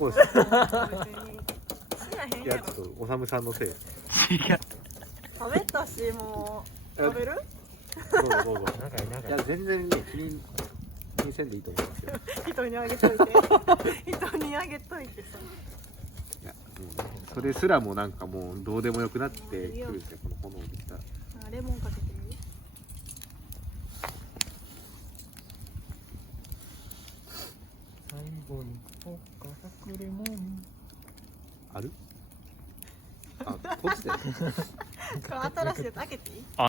そうです別に知らへんいややろ。ちょっとおさむさんのせい。違う。食べたし、もう食べる？どうぞどうぞ。長い長い。いや全然ね気にせんでいいと思いますよ。人にあげといて。人にあげといてさ。いやもうねそれすらもなんかもうどうでもよくなってくるんですよこの炎を見たら。あ、レモンかけてる？最後におっかさくれもん。ある？あこっちで。これ新しいやつ開けていい？